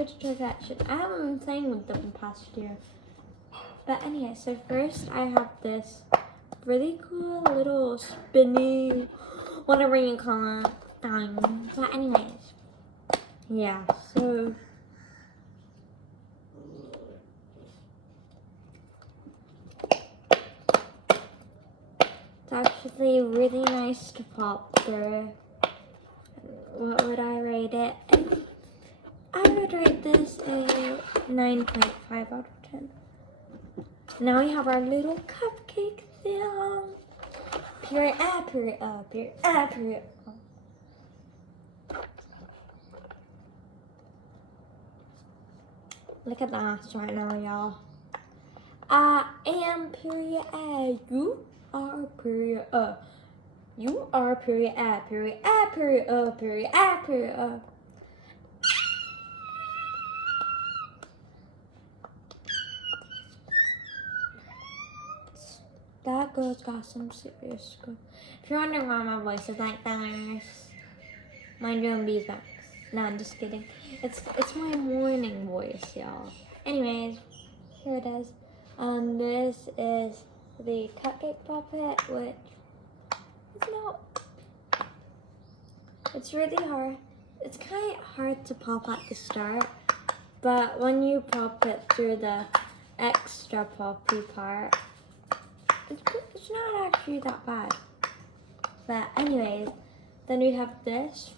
Fidget collection. I haven't been playing with them in the past year. But anyway, so first I have this really cool little spinny, whatever you call it, thing. But anyways, yeah, so it's actually really nice to pop through. What would I rate it? I would rate this a 9.5 out of 10. Now we have our little cupcake thing. Period, period, period, period. Look at that right now, y'all. I am period, you are period, you are period, period, period, period, period. That girl's got some serious good. If you're wondering why my voice is like that, mind your own beeswax. No, I'm just kidding. It's my morning voice, y'all. Anyways, here it is. This is the cupcake puppet, which is not. It's really hard. It's kind of hard to pop at the start, but when you pop it through the extra poppy part, it's not actually that bad. But anyways, then we have this.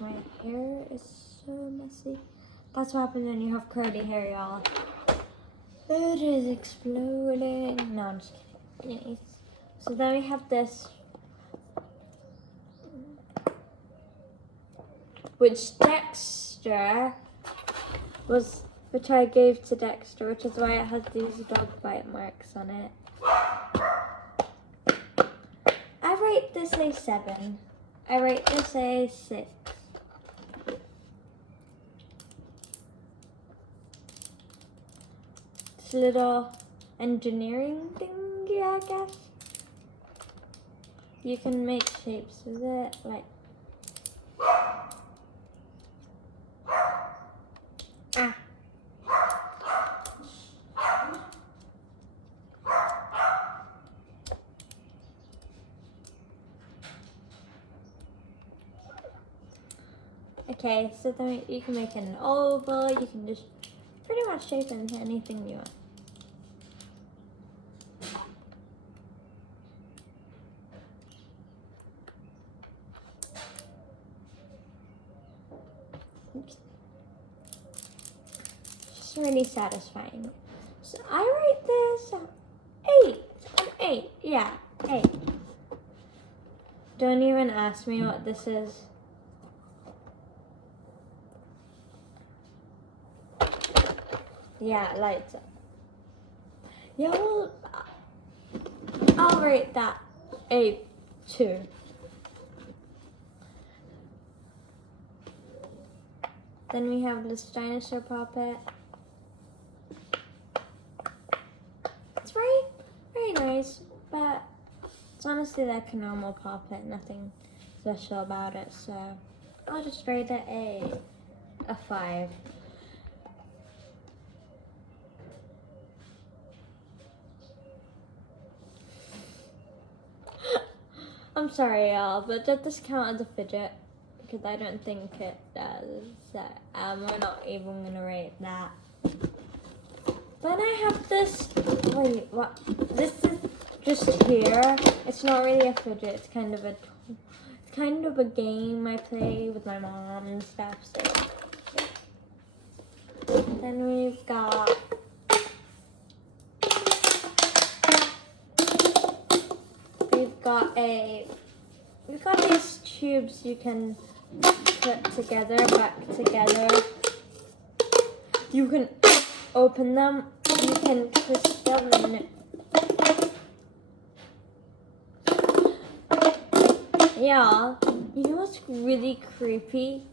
My hair is so messy. That's what happens when you have curly hair, y'all. It is exploding. No, I'm just kidding. Anyways, so then we have this, which I gave to Dexter, which is why it has these dog bite marks on it. I rate this a 7. I rate this a 6. This little engineering thingy, I guess. You can make shapes with it, like. Okay, so then you can make an oval, you can just pretty much shape it into anything you want. It's really satisfying. So I rate this 8. An 8, yeah, 8. Don't even ask me what this is. Yeah, it lights up. Yeah, well, I'll rate that a 2. Then we have this dinosaur puppet. It's very nice, but it's honestly like a normal puppet, nothing special about it, so I'll just rate it a 5. I'm sorry, y'all, but does this count as a fidget? Because I don't think it does. So, we're not even gonna rate that. Then I have this. Wait, what? This is just here. It's not really a fidget. It's kind of a game I play with my mom and stuff. So, yeah. Then we've got. We've got these tubes you can put together, back together. You can open them, you can twist them, and yeah, you know what's really creepy?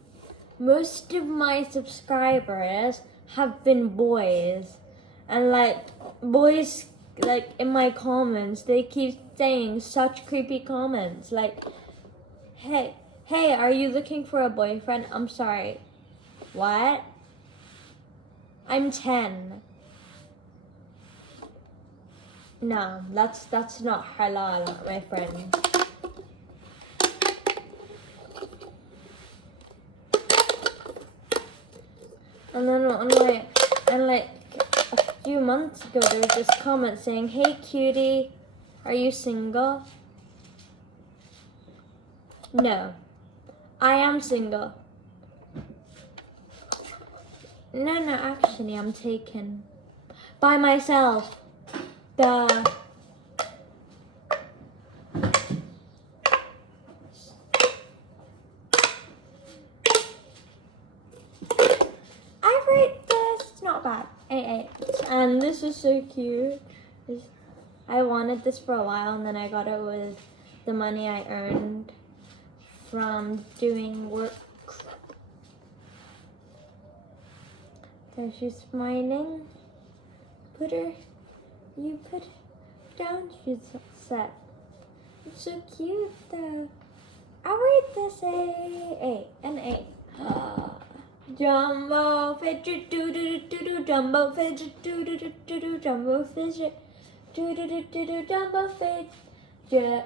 Most of my subscribers have been boys, and boys in my comments, they keep saying such creepy comments, like, hey, are you looking for a boyfriend? I'm sorry, What? I'm 10. No, that's not halal, my friend. And then like a few months ago, there was this comment saying, "Hey cutie, are you single?" No, I am single. No, actually, I'm taken by myself. Duh. I rate this. It's not bad. 8. And this is so cute. I wanted this for a while, and then I got it with the money I earned from doing work. There she's smiling. You put her down, she's upset. It's so cute though. I'll rate this an 8. Jumbo fidget, do do do do, jumbo fidget, do do do do, jumbo fidget, do do do do, jumbo fidget.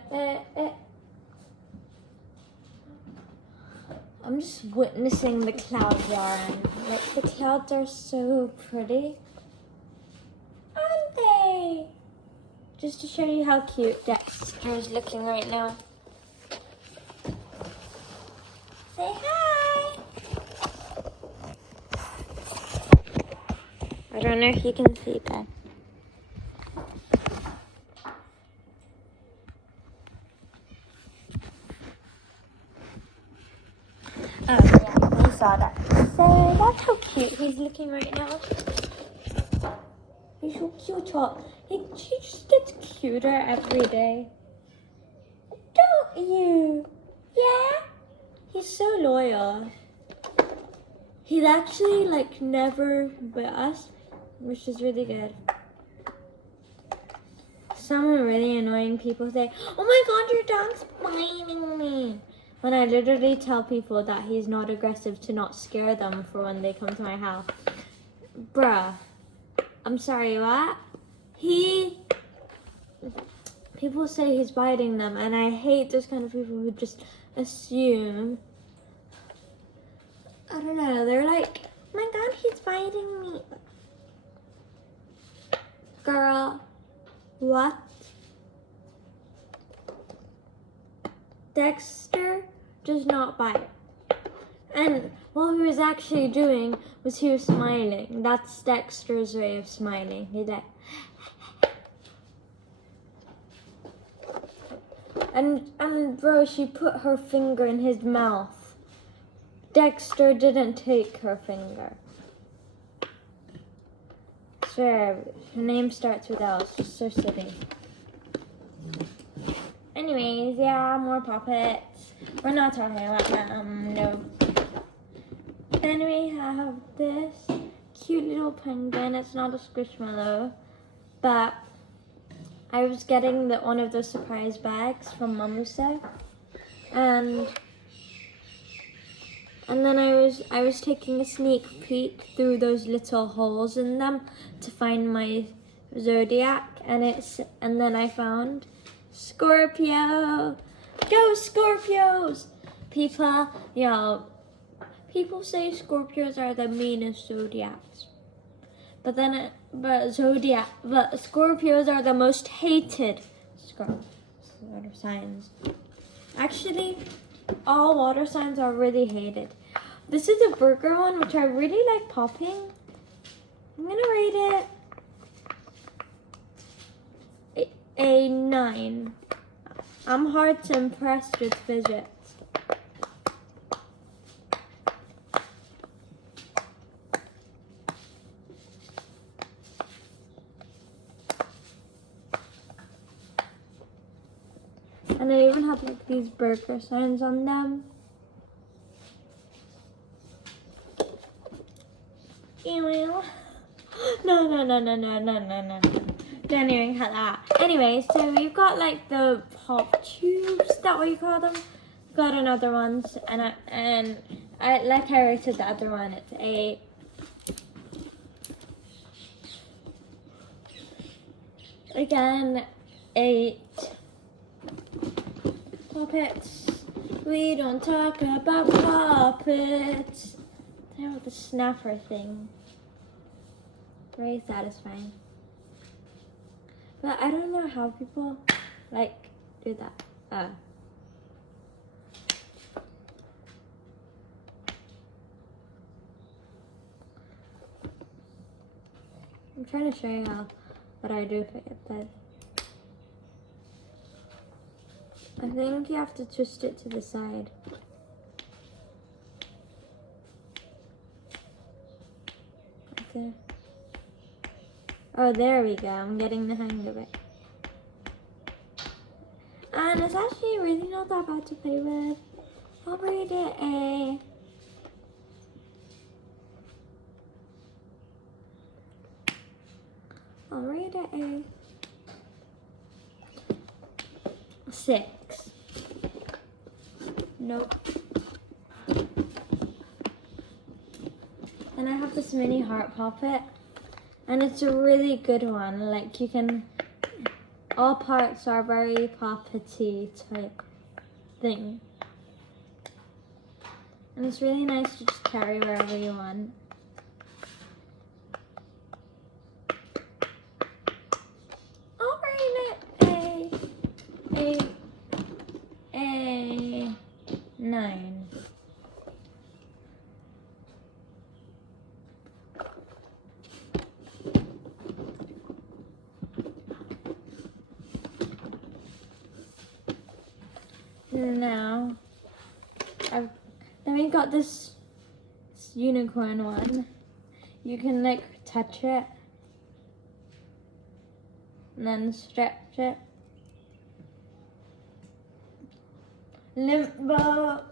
I'm just witnessing the clouds yarn. Like, the clouds are so pretty. Aren't they? Just to show you how cute Dexter is looking right now. Say hi! I don't know if you can see that. Oh yeah, you saw that. So that's how cute he's looking right now. He's so cute. He just gets cuter every day. Don't you? Yeah? He's so loyal. He's actually like never bit us, which is really good. Some really annoying people say, "Oh my god, your dog's biting me." When I literally tell people that he's not aggressive to not scare them for when they come to my house. Bruh. I'm sorry, what? People say he's biting them, and I hate those kind of people who just assume. I don't know, they're like, "Oh my god, he's biting me." Girl, what? Dexter does not bite. And what he was actually doing was he was smiling. That's Dexter's way of smiling. He's like, and bro, she put her finger in his mouth. Dexter didn't take her finger. I swear, her name starts with L. It's just so silly. Anyways, yeah, more puppets. We're not talking about them, no. Then we have this cute little penguin. It's not a squishmallow, but I was getting one of those surprise bags from Mamusa, and then I was taking a sneak peek through those little holes in them to find my zodiac, and then I found Scorpio. Go Scorpios! People say Scorpios are the meanest zodiacs. But Scorpios are the most hated water signs. Actually, all water signs are really hated. This is a burger one, which I really like popping. I'm gonna rate it a 9. I'm hard to impress with Fidgets. And I even have like these burger signs on them. No. Don't even have that. Anyway, so we've got like the pop tubes, is that what you call them? Got another ones, and like I rated the other one, it's 8. Again, 8. Puppets. We don't talk about puppets. There with the snapper thing. Very satisfying. But I don't know how people like do that. I'm trying to show you what I do for it, but I think you have to twist it to the side. Okay. Oh, there we go. I'm getting the hang of it. And it's actually really not that bad to play with. I'll rate it a... I'll rate it a 6. Nope. Then I have this mini heart puppet, and it's a really good one. Like, you can, all parts are very puppety type thing. And it's really nice to just carry wherever you want. I'll rate it a 9. Now, then we got this unicorn one. You can like touch it and then stretch it. Limbo.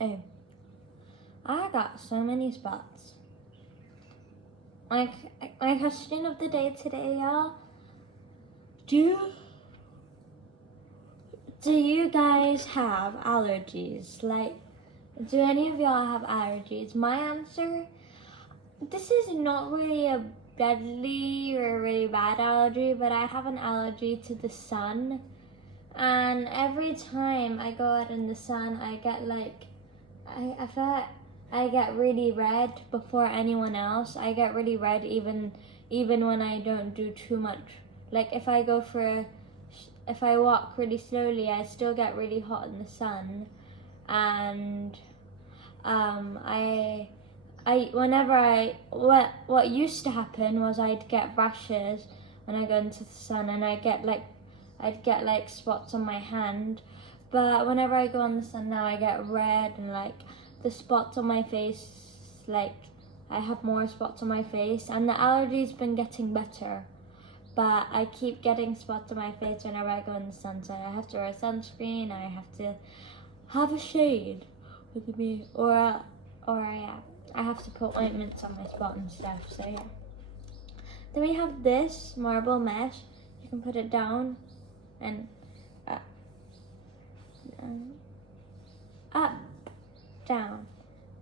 Oh, I got so many spots. My question of the day today, y'all. Do you guys have allergies? Like, do any of y'all have allergies? My answer, this is not really a deadly or really bad allergy, but I have an allergy to the sun. And every time I go out in the sun, I get like, I feel like I get really red before anyone else. I get really red even when I don't do too much. Like if I walk really slowly, I still get really hot in the sun. And what used to happen was I'd get rashes when I go into the sun, and I'd get like spots on my hand. But whenever I go in the sun now, I get red, and like the spots on my face, like I have more spots on my face, and the allergy's been getting better. But I keep getting spots on my face whenever I go in the sun, so I have to wear sunscreen. I have to have a shade with me, or I have to put ointments on my spot and stuff. So yeah. Then we have this marble mesh. You can put it down and up, down,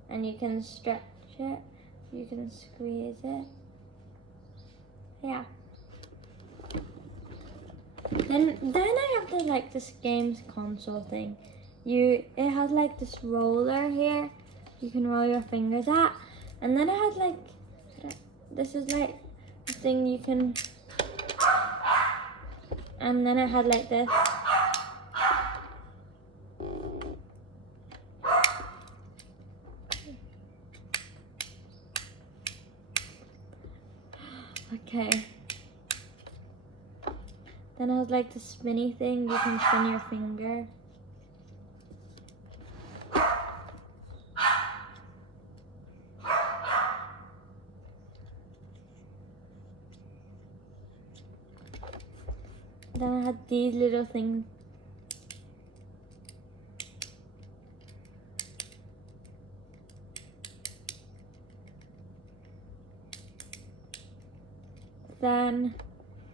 and you can stretch it. You can squeeze it. Yeah. Then I have this games console thing. It has like this roller here. You can roll your fingers at, and then it has like this is like the thing you can, and then it had like this. Okay. Then it has like the spinny thing. You can spin your finger. Then I had these little things. Then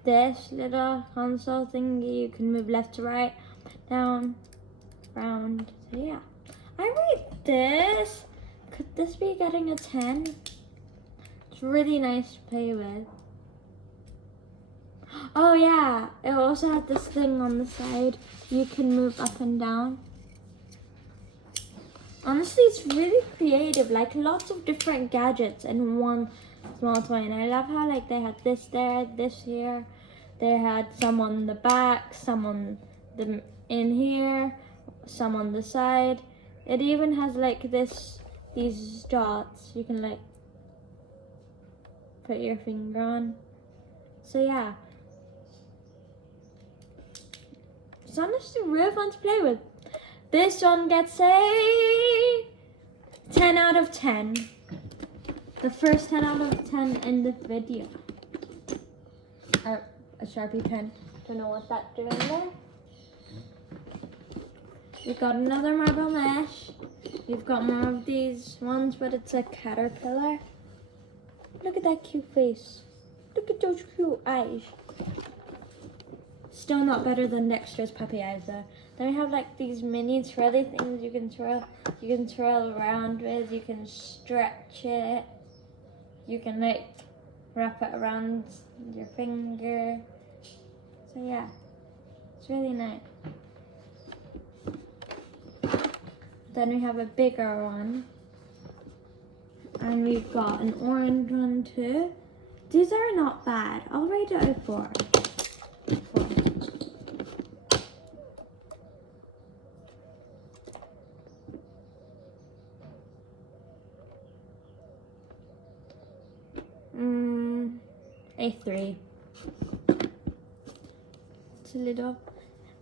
this little console thingy. You can move left to right, down, round. So yeah, I rate this. Could this be getting a 10? It's really nice to play with. Oh yeah, it also has this thing on the side. You can move up and down. Honestly, it's really creative, like lots of different gadgets in one small toy. And I love how like they had this there, this here. They had some on the back, some on the in here, some on the side. It even has like these dots you can like put your finger on. So yeah, it's honestly real fun to play with. This one gets a 10 out of 10. The first 10 out of 10 in the video. A Sharpie pen. Don't know what that's doing there. We've got another marble mesh. We've got more of these ones, but it's a caterpillar. Look at that cute face. Look at those cute eyes. Still not better than Dexter's puppy eyes though. Then we have like these mini twirly things you can twirl around with. You can stretch it. You can like wrap it around your finger. So yeah, it's really nice. Then we have a bigger one. And we've got an orange one too. These are not bad. I'll rate it a 4. 4. A 3. It's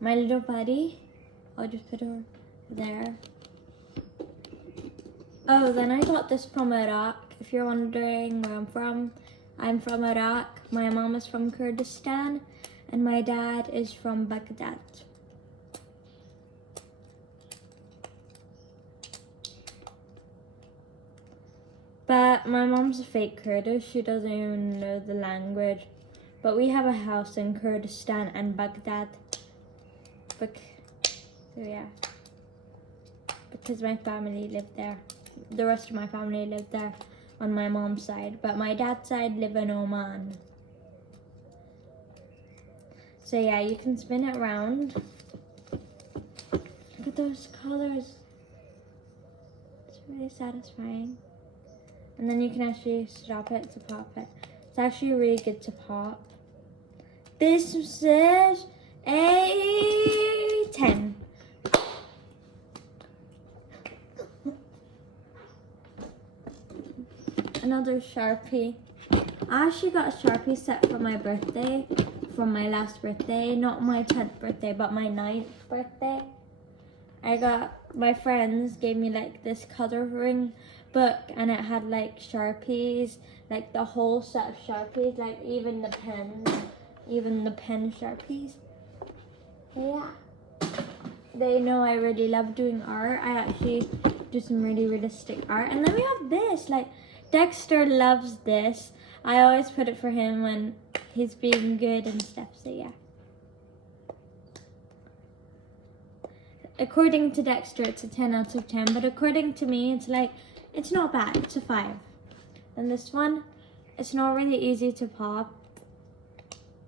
my little buddy. I'll just put her there. Oh, then I got this from Iraq. If you're wondering where I'm from Iraq. My mom is from Kurdistan, and my dad is from Baghdad. But my mom's a fake Kurdish. She doesn't even know the language. But we have a house in Kurdistan and Baghdad. So yeah. Because my family lived there. The rest of my family lived there on my mom's side. But my dad's side live in Oman. So yeah, you can spin it around. Look at those colors. It's really satisfying. And then you can actually stop it to pop it. It's actually really good to pop. This is a 10. Another Sharpie. I actually got a Sharpie set for my birthday, from my last birthday. Not my 10th birthday, but my 9th birthday. My friends gave me like this coloring book, and it had like Sharpies, like the whole set of Sharpies, like even the pen Sharpies. So yeah, they know I really love doing art. I actually do some really realistic art. And then we have this, like Dexter loves this. I always put it for him when he's being good and stuff, so yeah. According to Dexter, it's a 10 out of 10, but according to me, it's not bad, it's a 5. And this one, it's not really easy to pop.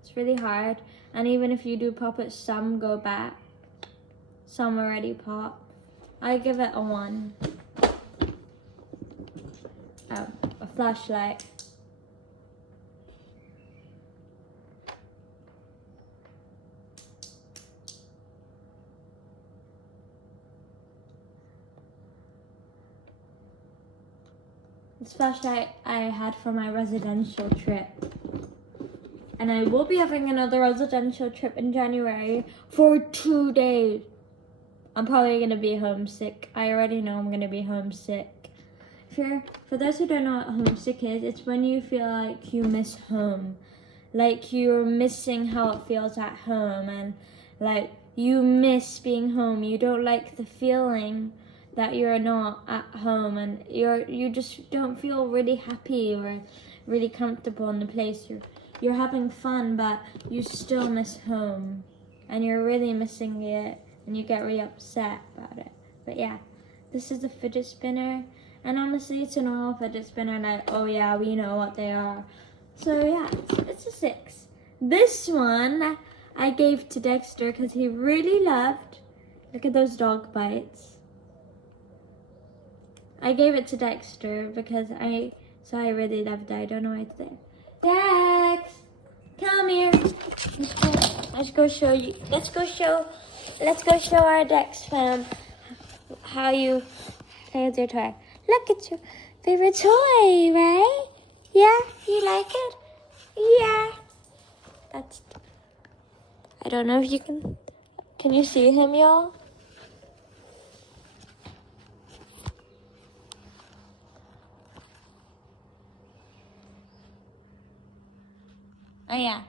It's really hard. And even if you do pop it, some go back. Some already pop. I give it a 1. Oh, a flashlight. This flashlight I had for my residential trip. And I will be having another residential trip in January for 2 days. I'm probably going to be homesick. I already know I'm going to be homesick. For those who don't know what homesick is, it's when you feel like you miss home. Like you're missing how it feels at home, and like you miss being home. You don't like the feeling that you're not at home, and you just don't feel really happy or really comfortable in the place you're having fun, but you still miss home. And you're really missing it, and you get really upset about it. But yeah, this is a fidget spinner. And honestly, it's a normal fidget spinner, like, oh yeah, we know what they are. So yeah, it's a 6. This one I gave to Dexter because he really loved. Look at those dog bites. I gave it to Dexter because I really loved it. I don't know why it's there. Dex, come here. Let's go show you. Let's go show our Dex fam how you play with your toy. Look, it's your favorite toy, right? Yeah, you like it? Yeah. I don't know if you can you see him, y'all? Oh yeah.